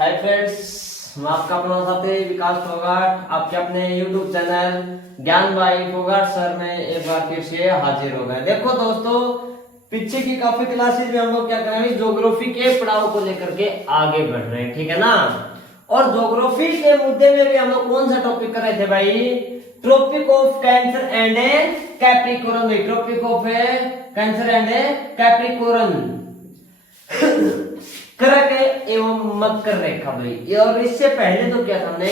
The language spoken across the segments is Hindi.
हाय फ्रेंड्स, मैं आपका अपना साथी विकास फोगाट आपके अपने YouTube चैनल ज्ञान भाई फोगाट सर में एक बार फिर से हाजिर हो गए। देखो दोस्तों, पीछे की काफी क्लासेस में हम लोग क्या कर रहे हैं, ज्योग्राफी के पड़ाव को लेकर के आगे बढ़ रहे हैं, ठीक है ना। और ज्योग्राफी के मुद्दे में भी हम लोग कौन सा टॉपिक कर रहे थे भाई, tropic of cancer and capricorn. Tropic of cancer and capricorn करक एवं मकर रेखा भाई। और इससे पहले तो क्या था हमने,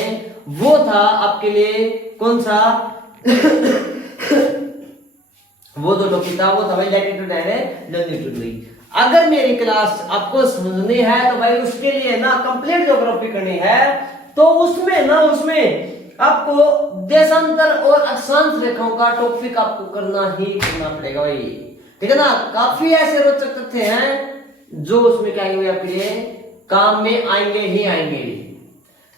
वो था आपके लिए कौन सा वो जो टॉपिक था वो था भाई लैटिट्यूड एंड लॉन्गिट्यूड भाई। अगर मेरी क्लास आपको समझनी है तो भाई उसके लिए ना कंप्लीट ज्योग्राफी करनी है, तो उसमें आपको देशांतर और अक्षांश रेखाओं का टॉपिक आपको करना ही करना पड़ेगा भाई, ठीक है ना। काफी ऐसे रोचक तथ्य हैं जो उसमें क्या आएंगे आपके लिए काम में आएंगे ही आएंगे।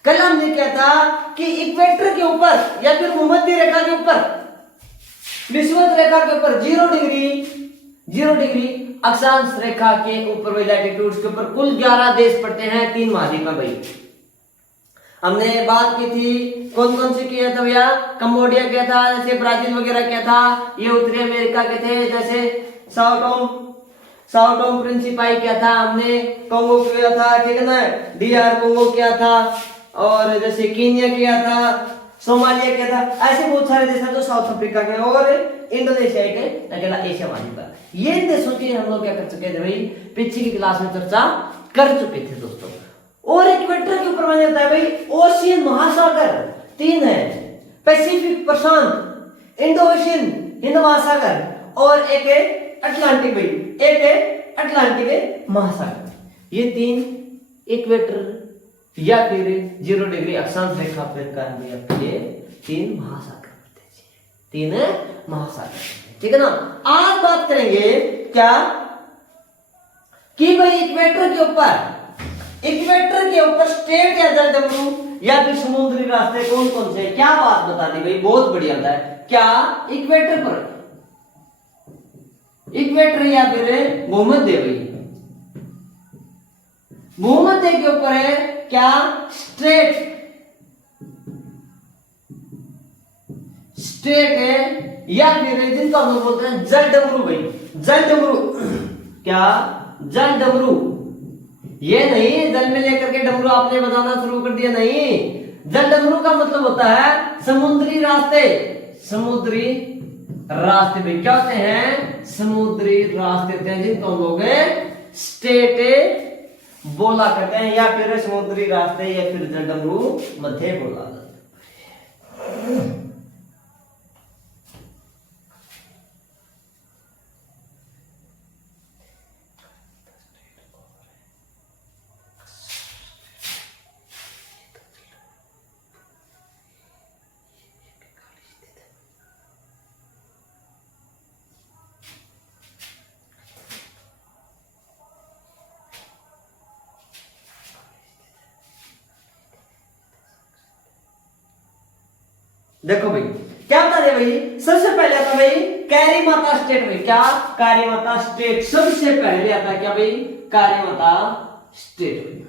कल हमने क्या था कि इक्वेटर के ऊपर या फिर भूमध्य रेखा के ऊपर, विषुवत रेखा के ऊपर 0 डिग्री अक्षांश रेखा के ऊपर भाई लैटिट्यूड के ऊपर कुल 11 देश पड़ते हैं 3 महाद्वीप में भाई। हमने बात की थी कौन कौन से किया था भैया, कंबोडिया किया था, जैसे ब्राजील वगैरह किया था, ये उत्तरी अमेरिका के थे, जैसे साउटोम प्रिंसिपाई किया था हमने, कोंगो किया था, ठीक है ना, DR कोंगो किया था, और जैसे कीनिया किया था, सोमालिया किया था। ऐसे बहुत सारे देश हैं जो साउथ अफ्रीका के और इंडोनेशिया के अकेला एशिया महाद्वीप का। ये देशों की हम लोग क्या कर चुके थे भाई, पीछे की क्लास में चर्चा कर चुके थे दोस्तों। और इक्वेटर के ऊपर माना जाता है भाई ओशियन महासागर 3 है, पैसिफिक प्रशांत, इंडो ओशियन हिंद महासागर, और एक है अटलांटिक भाई, एक है अटलांटिक महासागर। ये 3 इक्वेटर या फिर 0 डिग्री अक्षांश रेखा पर आपके लिए 3 महासागर होते हैं, 3 महासागर, ठीक है ना। आज बात करेंगे क्या कि भाई इक्वेटर के ऊपर स्टेट या जलडमरू या फिर समुद्री रास्ते कौन कौन से, क्या बात बता दी भाई, बहुत बढ़िया होता है। क्या इक्वेटर या फिर भूमध्य भाई, भूमध्य के ऊपर है क्या स्ट्रेट है, या फिर जिनको हम लोग बोलते हैं जलडमरू भाई, जलडमरू। क्या जलडमरू, ये नहीं जल में लेकर के डमरू आपने बताना शुरू कर दिया, नहीं। जलडमरू का मतलब होता है समुद्री रास्ते भी क्या होते हैं, समुद्री रास्ते होते हैं, जिनको हम लोग स्टेट बोला करते हैं, या फिर समुद्री रास्ते या फिर जलडमरू मध्य बोला जाता है। देखो भाई क्या बता दे भाई, सबसे पहले आता भाई कैरीमाता स्टेट भाई। क्या कैरीमाता स्टेट सबसे पहले आता है, क्या भाई Karimata Strait,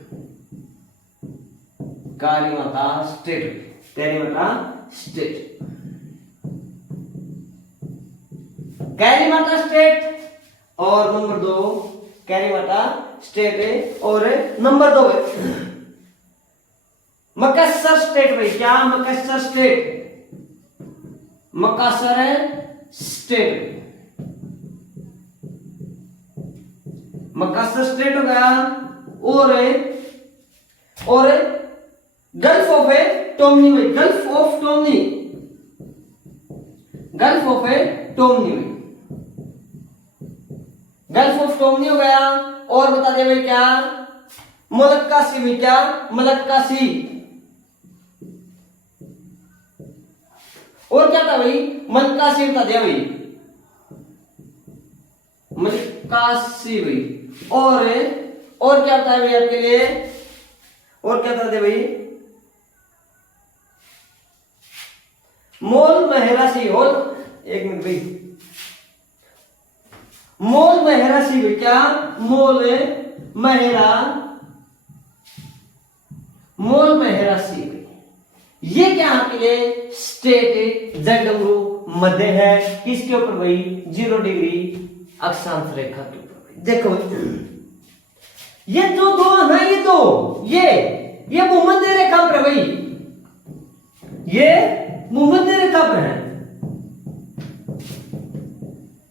Karimata Strait, Karimata Strait, Karimata Strait. और नंबर 2 कैरीमाता स्टेट है, और नंबर 2 मकसर स्टेट भाई। क्या Makassar Strait, Makassar Strait, Makassar Strait हो गया। और गल्फ ऑफ टोमनी भाई, Gulf of Tomini, Gulf of Tomini भाई, गल्फ ऑफ टोमनी हो गया। और बता दे भाई क्या मलक्का सी भाई, क्या मलक्का सी। और क्या था भाई मलक्का सी बता दिया भाई, मलक्का सी भाई। और क्या था भाई आपके लिए, और क्या था भाई मोल मेहरा सी। और एक मिनट भाई, मोल मेहरा सी भाई। क्या मोल मेहरा मोल मेहरा सी भाई, ये क्या आपके लिए स्टेट z डब्ल्यू मध्य है किसके ऊपर भाई 0 डिग्री अक्षांश रेखा के ऊपर भाई। देखो ये जो दो है ना, ये दो ये भूमध्य रेखा पर भाई, ये भूमध्य रेखा पर है।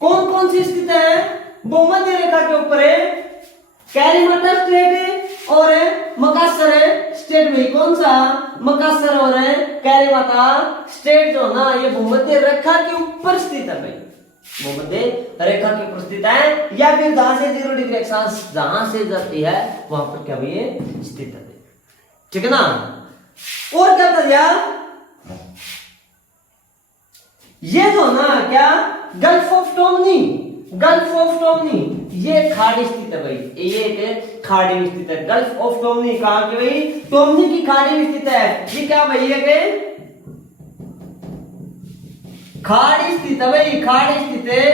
कौन कौन सी स्थित है भूमध्य रेखा के ऊपर है, कैरीमाटा स्टेट है और मकासर है स्टेट भाई। कौन सा मकासर और कैरीमाटा स्टेट जो ना ये भूमध्य रेखा के ऊपर स्थित है भाई, भूमध्य रेखा के ऊपर स्थित है, या फिर जहां से 0 डिग्री अक्षांश जहां से जाती है वहां पर क्या भाई ये स्थित है, ठीक है ना। और क्या कर दिया, ये जो ना क्या gulf of Tomini, Gulf of टोमनी ये खाड़ी स्थित है भाई, ये एक खाड़ी में स्थित है। गल्फ ऑफ टोमनी कहां की भाई, टोमनी की खाड़ी में स्थित है। ये क्या भाई ये खाड़ी स्थित है भाई, खाड़ी स्थित है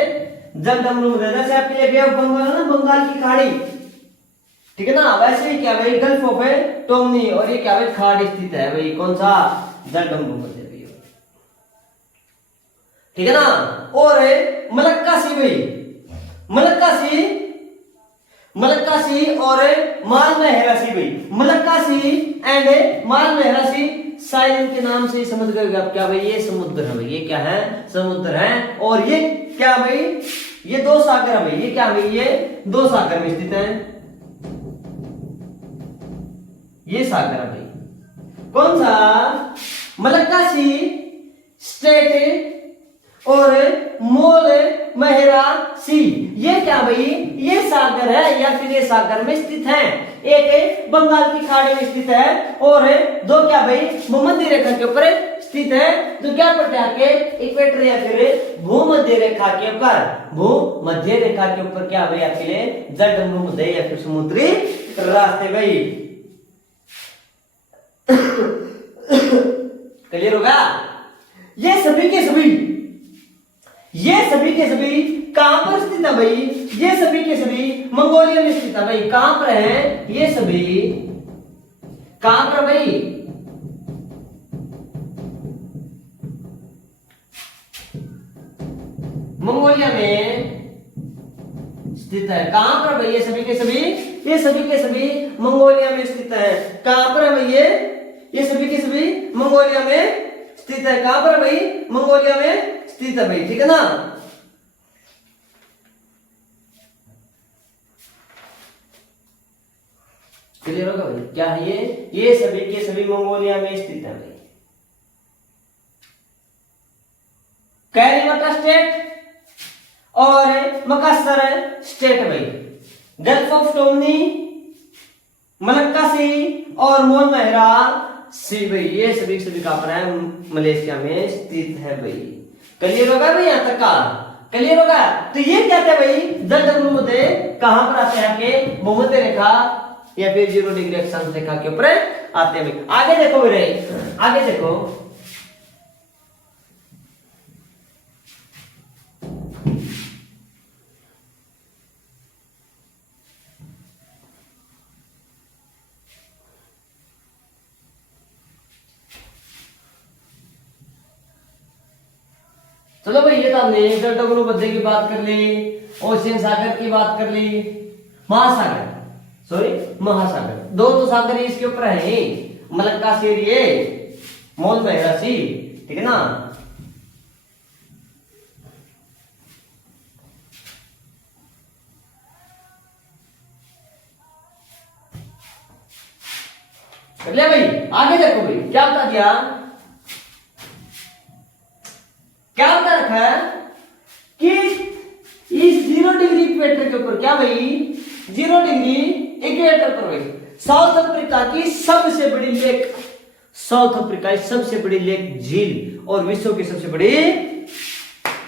जल डमरू में, जैसे आपके लिए गया बंगाल ना, बंगाल की खाड़ी, ठीक है ना, वैसे ही क्या भाई गल्फ ऑफ टोमनी, और ये क्या भाई खाड़ी स्थित है भाई, कौन सा जल डमरू में, ठीक है ना। और मलक्का सी भाई, मलक्का सी और माल मेहरा सी भाई, मलक्का सी एंड माल मेहरा सी साइलेंट के नाम से समझ गए आप क्या भाई, ये समुद्र है भाई, ये क्या है समुद्र है। और ये क्या भाई, ये दो सागर है भाई, ये क्या भाई ये दो सागर में स्थित है, ये सागर है भाई। कौन सा मलक्का सी स्टेट और मोल मेहरा सी, ये क्या भाई ये सागर है या फिर ये सागर में स्थित है, एक बंगाल की खाड़ी में स्थित है और दो क्या भाई भूमध्य रेखा के ऊपर स्थित है, जो क्या पड़ते हैं इक्वेटर या फिर भूमध्य रेखा के ऊपर, भूमध्य रेखा के ऊपर क्या भाई आपके लिए जल डमरू मध्य या फिर समुद्री रास्ते भाई। क्लियर होगा। ये सभी के सभी कहां पर स्थित है भाई, ये सभी के सभी मंगोलिया में स्थित है भाई। कहां पर है ये सभी, कहां पर भाई, मंगोलिया में स्थित है। कहां पर भाई ये सभी के सभी मंगोलिया में स्थित है। कहां पर है भाई ये सभी के सभी मंगोलिया में स्थित है। कहां पर भाई मंगोलिया में स्थित है भाई, ठीक है ना। क्लियर होगा भाई, क्या है ये सभी के सभी मंगोलिया में स्थित है भाई। कैरीमाटा स्टेट और मकासर स्टेट भाई, गल्फ ऑफ टोमनी, मलक्का सी और मोल मेहरा सी भाई, ये सभी कहां पर है मलेशिया में स्थित है भाई। क्लियर होगा भाई, यहां तक का क्लियर होगा। तो ये क्या है भाई जल डमरू मध्य कहां पर आते हैं आपके भूमध्य रेखा या फिर 0 डिग्री अक्षांश रेखा के ऊपर आते हैं भाई। आगे देखो मेरे, आगे देखो, चलो भाई ये तो हमने जल डमरू मध्य की बात कर ली, ओशियन सागर की बात कर ली, महासागर सॉरी महासागर, दो तो सागर इसके ऊपर है, मलक्का सी ये मोल मेहरा सी, ठीक है ना। कर लिया भाई। आगे देखो भाई क्या बता दिया, क्या बता रखा है कि इस 0 डिग्री इक्वेटर के ऊपर क्या भाई 0 डिग्री इक्वेटर पर भाई साउथ अफ्रीका की सबसे बड़ी लेक, साउथ अफ्रीका की सबसे बड़ी लेक झील और विश्व की सबसे बड़ी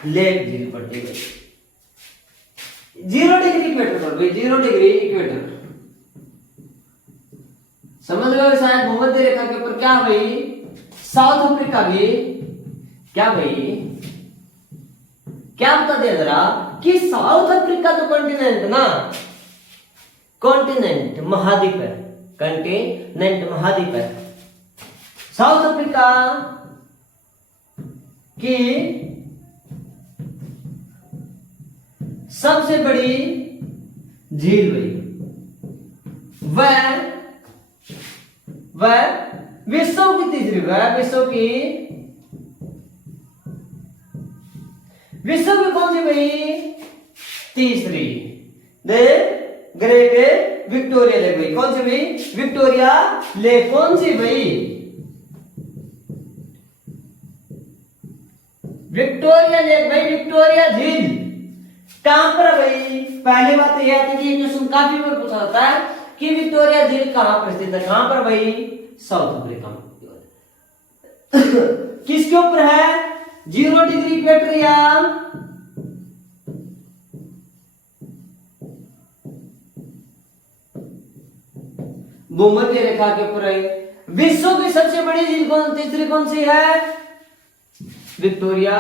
लेक झील पड़ती है 0 डिग्री इक्वेटर पर भाई, 0 डिग्री इक्वेटर समझ लो शायद भूमध्य रेखा के ऊपर क्या भाई साउथ अफ्रीका भी क्या भाई क्या बता दिया जरा कि साउथ अफ्रीका जो कॉन्टिनेंट ना, कॉन्टिनेंट महाद्वीप है, कॉन्टिनेंट महाद्वीप है, साउथ अफ्रीका की सबसे बड़ी झील भाई, वह विश्व की तीसरी, वह विश्व की कौन सी भाई तीसरी, द ग्रेट विक्टोरिया लेक भाई, कौन सी भाई विक्टोरिया लेक, कौन सी भाई विक्टोरिया लेक भाई, विक्टोरिया झील कहां पर भाई। पहली बात तो यह आती है, क्वेश्चन काफी बार पूछा जाता है कि विक्टोरिया झील कहां पर स्थित है, कहां पर भाई साउथ अफ्रीका में। किसके ऊपर है, 0 डिग्री इक्वेटर या भूमध्य रेखा के ऊपर है। विश्व की सबसे बड़ी झील तीसरी कौन सी है, विक्टोरिया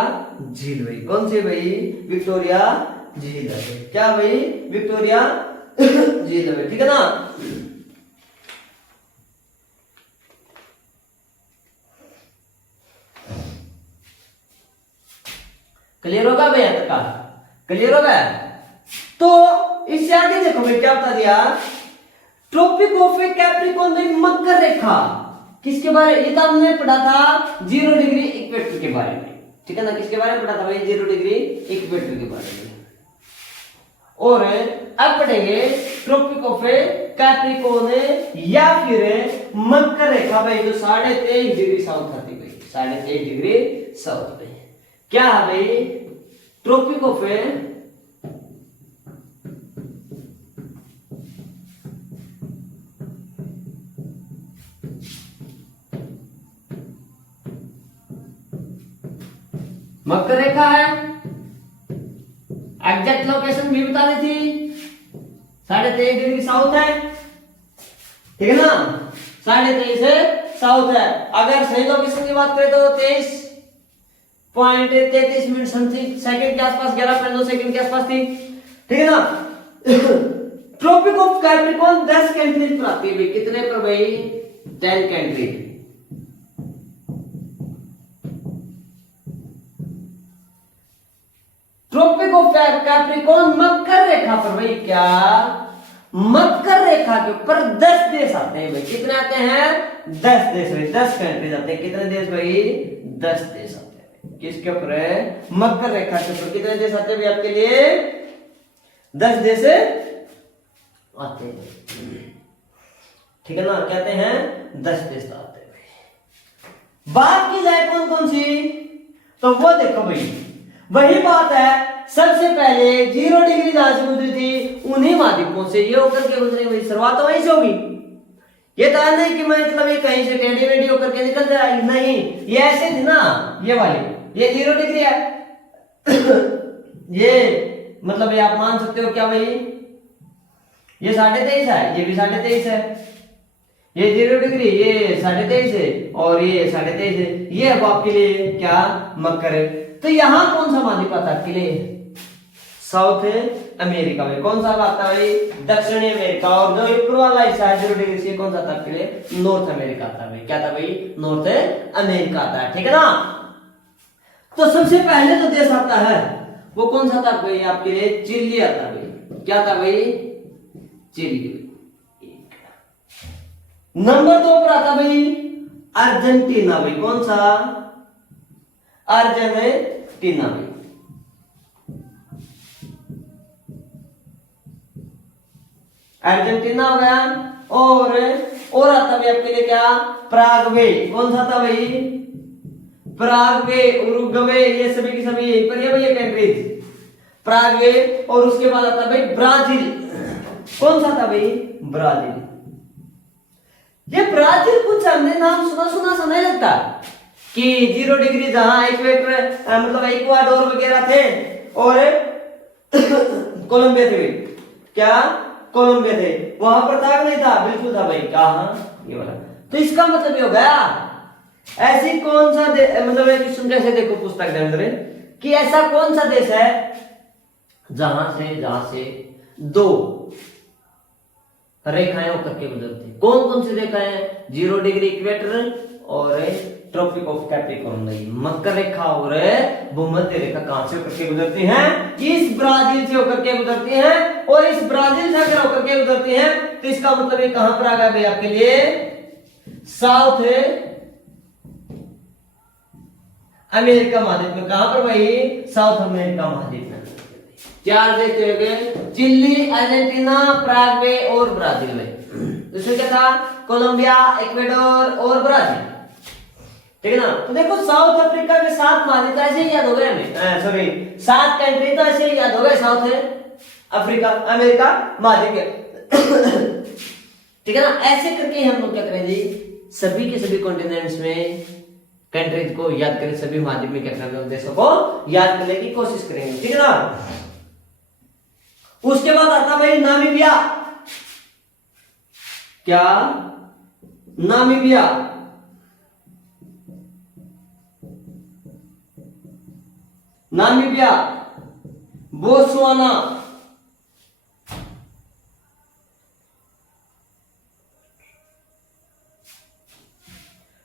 झील भाई, कौन सी भाई विक्टोरिया झील है, क्या भाई विक्टोरिया झील है, ठीक है ना। क्लियर होगा भैया तक का, क्लियर होगा। तो इससे आगे देखो मैं क्या बता दिया, ट्रॉपिक ऑफ कैप्रिकॉर्न में मकर रेखा किसके बारे में, ये तो हमने पढ़ा था 0 डिग्री इक्वेटर के बारे में, ठीक है ना। किसके बारे में पढ़ा था भाई, 0 डिग्री इक्वेटर के बारे में। और अब पढ़ेंगे ट्रॉपिक ऑफ कैप्रिकॉर्न या फिर मकर रेखा भाई, जो 23.5 डिग्री साउथ आती है भाई, 23.5 डिग्री साउथ पे क्या है भाई, ट्रॉपिक ऑफ मकर रेखा है। एग्जैक्ट लोकेशन भी बता दी थी, 23.5 डिग्री साउथ है, ठीक है ना, 23.5 से साउथ है। अगर सही लोकेशन की बात करें तो 23.33 मिनट समथिंग सेकंड के आसपास, 11.2 सेकंड के आसपास थी, ठीक है ना। ट्रॉपिक ऑफ कैप्रिकॉर्न 10 कंट्रीज पर आती है भाई, कितने पर भाई 10 कंट्री। ट्रॉपिक ऑफ कैप्रिकॉर्न मकर रेखा पर भाई, क्या मकर रेखा के ऊपर 10 देश आते हैं भाई, कितने आते हैं 10 देश भाई, 10 कंट्रीज आते हैं, कितने देश भाई 10 देश आते हैं। किसके ऊपर है, मकर रेखा के ऊपर कितने देश आते हैं भाई आपके लिए, 10 देश आते हैं, ठीक है ना, कहते हैं 10 देश आते हैं भाई। बात की जाए कौन कौन सी, तो वो देखो भाई वही बात है, सबसे पहले 0 डिग्री जहां से गुजरी थी उन्हीं महाद्वीपों से ये होकर के गुजरे भाई, शुरुआत तो वहीं से होगी। ये तो नहीं कि मैं मतलब ये कहीं से टेढ़ी मेढ़ी होकर के निकल जाएगी, नहीं, ये ऐसे थी ना, ये वाली ये 0 डिग्री है ये मतलब ये आप मान सकते हो क्या भाई, ये 23.5 है, ये भी 23.5 है, ये 0 डिग्री, ये 23.5 है और ये 23.5 है, ये अब आपके लिए क्या मकर है। तो यहां कौन सा महाद्वीप आता है आपके लिए, साउथ अमेरिका में। कौन सा आता है भाई, दक्षिणी अमेरिका। और जो ऊपर वाला हिस्सा है 0 डिग्री से, कौन सा आता है आपके लिए, नॉर्थ अमेरिका आता है भाई, क्या था भाई नॉर्थ अमेरिका आता है, ठीक है ना। तो सबसे पहले जो देश आता है वो कौन सा था भाई आपके लिए, चिली आता है भाई, क्या था भाई चिली। नंबर 2 पर आता भाई अर्जेंटीना भाई, कौन सा अर्जेंटीना भाई। अर्जेंटीना हो गया, और आता भाई आपके लिए क्या प्रागवे, कौन सा था भाई प्रागवे, उरुग्वे, ये सभी की सभी यहीं पर है भाई ये कंट्रीज, प्रागवे। और उसके बाद आता भाई ब्राजील, कौन सा था भाई ब्राजील। ये ब्राजील कुछ हमने नाम सुना सा नहीं लगता कि 0 डिग्री जहां इक्वेटर मतलब इक्वाडोर वगैरह थे और कोलंबिया थे, क्या कोलंबिया थे, वहां पर था नहीं था, बिल्कुल था भाई, कहा ये वाला। तो इसका मतलब ये हो गया, ऐसी कौन सा मतलब एक क्वेश्चन कैसे देखो पुस्तक के अंदर कि ऐसा कौन सा देश है जहां से 2 रेखाएं होकर के गुजरती, कौन कौन सी रेखाएं, 0 डिग्री इक्वेटर और ट्रॉपिक ऑफ कैप्रिकॉर्न, मकर रेखा और भूमध्य रेखा कहां से होकर के गुजरती हैं? इस ब्राजील से होकर के गुजरती हैं। और इस ब्राजील से अगर होकर के गुजरती हैं तो इसका मतलब ये कहां पर आ गया भाई आपके लिए? साउथ अमेरिका महाद्वीप में। कहां पर भाई? साउथ अमेरिका महाद्वीप में। चार देश हुए चिली, अर्जेंटीना, पराग्वे और ब्राजील में। दूसरे क्या था? कोलंबिया, इक्वेडोर और ब्राजील। ठीक है ना? तो देखो साउथ अफ्रीका के 7 महाद्वीप ऐसे ही याद हो गए हमें, सॉरी 7 कंट्री तो ऐसे ही याद हो गए साउथ अफ्रीका अमेरिका महाद्वीप के। ठीक है ना? ऐसे करके हम लोग क्या करेंगे, सभी के सभी कॉन्टिनेंट्स में कंट्रीज को याद करें, सभी महाद्वीप में क्या करेंगे, देशों को याद करने की कोशिश करेंगे। ठीक है ना? उसके बाद आता भाई नामीबिया। क्या? Namibia. Namibia, Botswana,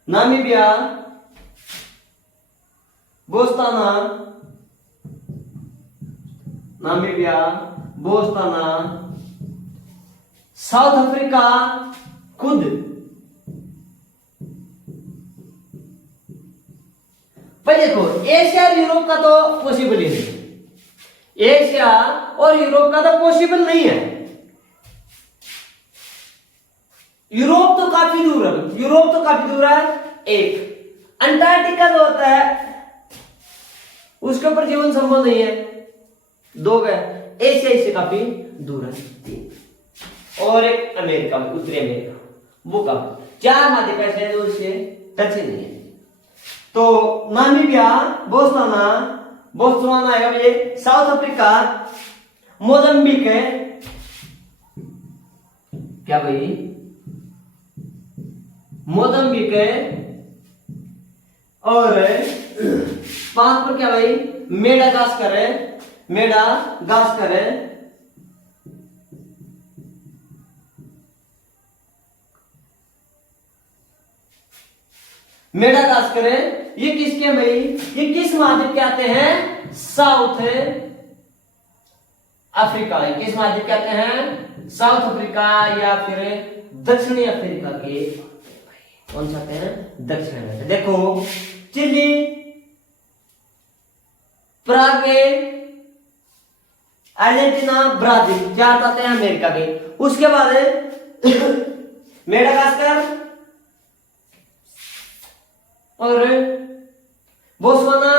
Namibia, Botswana, Namibia, Botswana, south Africa खुद, भाई देखो एशिया और यूरोप का तो पॉसिबल ही नहीं, एशिया और यूरोप का तो पॉसिबल नहीं है। यूरोप तो काफी दूर है, यूरोप तो काफी दूर है। एक अंटार्कटिका जो होता है उसके ऊपर जीवन संभव नहीं है, 2 गए। एशिया इससे काफी दूर है, 3। और एक अमेरिका में, उत्तरी अमेरिका, वो काफी 4 महाद्वीप ऐसे हैं जो इससे टच ही नहीं है। तो नामीबिया, बोत्सवाना है ये, साउथ अफ्रीका, मोजाम्बिक है, क्या भाई? मोजाम्बिक है। और 5 पर क्या भाई? मेडागास्कर है, मेडागास्कर है। मेडागास्कर है, ये किसके भाई? ये किस महाद्वीप के आते हैं? South Africa. ये किस महाद्वीप के आते हैं? साउथ अफ्रीका या फिर दक्षिणी अफ्रीका के। कौन सा आते हैं? दक्षिण अमेरिका। देखो चिली, पराग्वे, अर्जेंटीना, ब्राजील, 4 आते हैं अमेरिका के। उसके बाद मेडागास्कर और बोत्सवाना,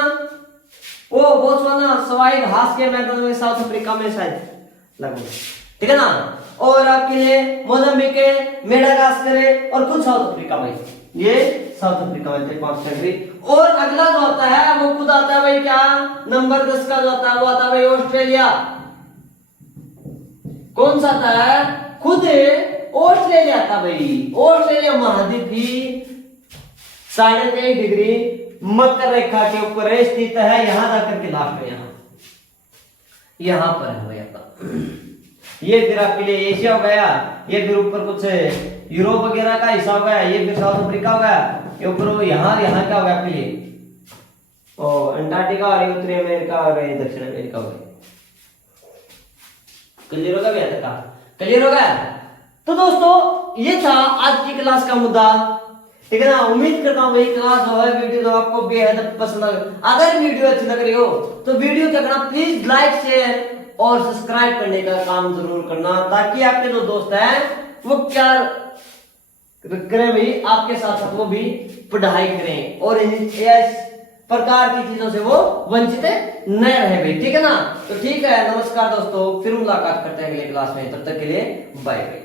बोत्सवाना सवाई घास के मैदान में, साउथ अफ्रीका में शायद लगभग। ठीक है ना? और आपके लिए मोजाम्बिक है, मेडागास्कर है और कुछ साउथ अफ्रीका में। ये साउथ अफ्रीका में थे 5 कंट्री। और अगला जो आता है वो खुद आता है भाई, क्या? नंबर 10 का जो आता है वो आता है भाई ऑस्ट्रेलिया। कौन सा आता है? खुद ऑस्ट्रेलिया आता भाई। ऑस्ट्रेलिया महाद्वीप ही 23.5 डिग्री मकर रेखा के ऊपर स्थित है। यहां जाकर के लास्ट में यहां पर है भाई आपका। ये फिर आपके लिए एशिया हो गया, ये फिर ऊपर कुछ यूरोप वगैरह का हिस्सा हो गया, ये फिर साउथ अफ्रीका हो गया, ये ऊपर यहाँ क्या हो गया आपके लिए? अंटार्कटिका और उत्तरी अमेरिका और दक्षिण अमेरिका हो गया। क्लियर होगा भैया तक का? क्लियर होगा? तो दोस्तों ये था आज की क्लास का मुद्दा। ठीक है ना? उम्मीद करता हूँ भाई क्लास जो है, वीडियो जो आपको बेहद पसंद अगर वीडियो अच्छी लग रही हो तो वीडियो क्या करना, प्लीज लाइक, शेयर और सब्सक्राइब करने का काम जरूर करना, ताकि आपके जो दोस्त हैं वो क्या करें भाई, आपके साथ साथ वो भी पढ़ाई करें और इस प्रकार की चीजों से वो वंचित न रहे भाई। ठीक है ना? तो ठीक है, नमस्कार दोस्तों, फिर मुलाकात करते हैं अगले क्लास में। तब तक के लिए बाय बाय।